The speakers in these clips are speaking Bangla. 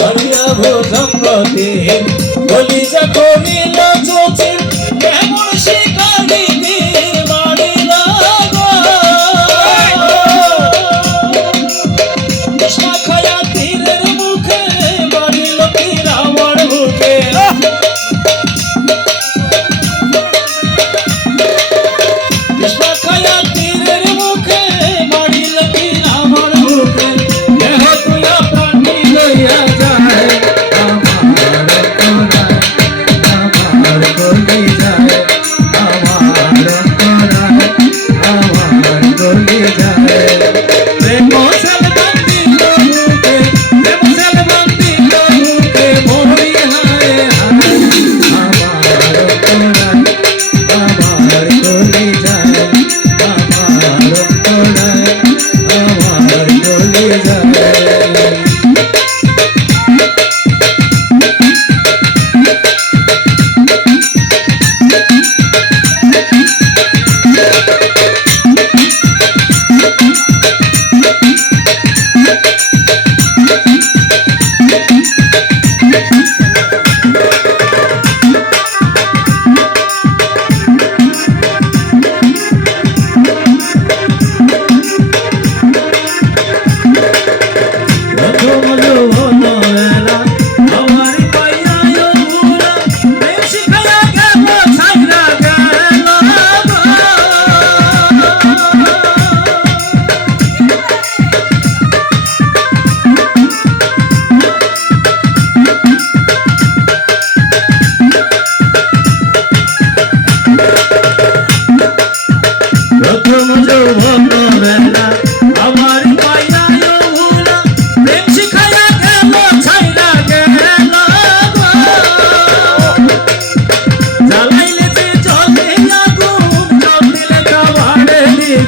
হরিয়া ভোজঙ্গতে বলি যা চোচে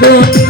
Thank you.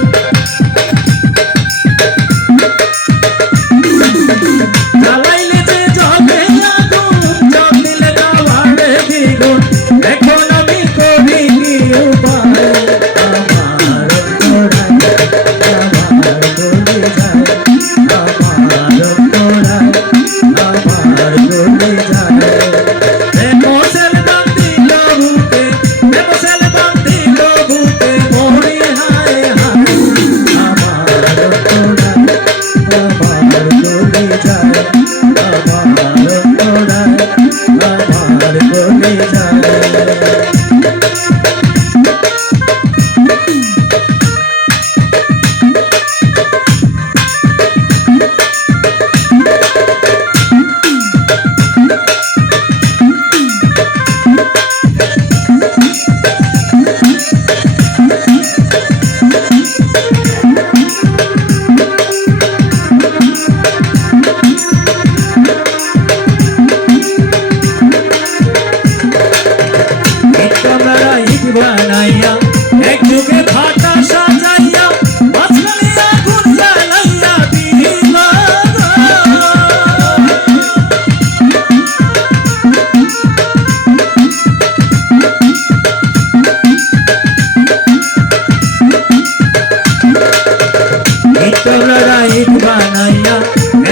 চৌড়া রাইট বানাইয়া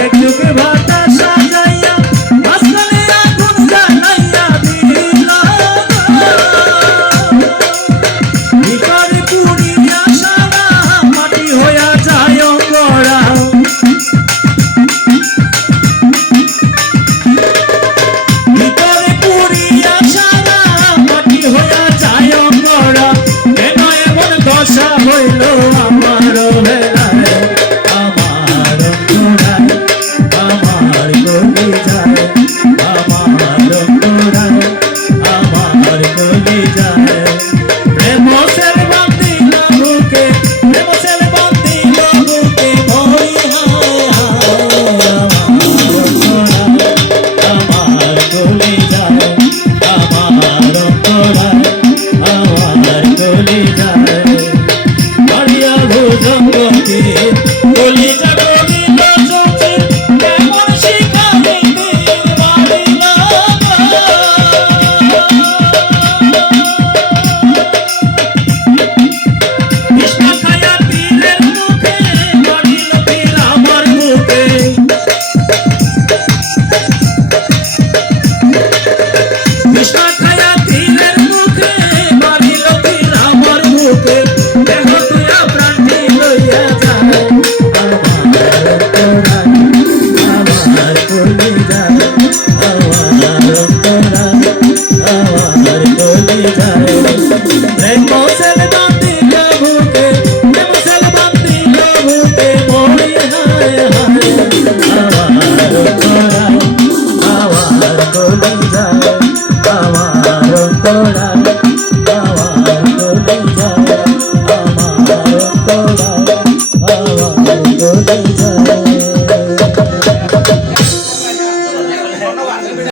এক যুগে ভাতা সাজাইয়া মাঝখানে আগুন জানাইয়া দিল বিপরে পুড়িয়া সারা মাটি হইয়া যায় গড়া বিপরে পুড়িয়া সারা মাটি হইল আমার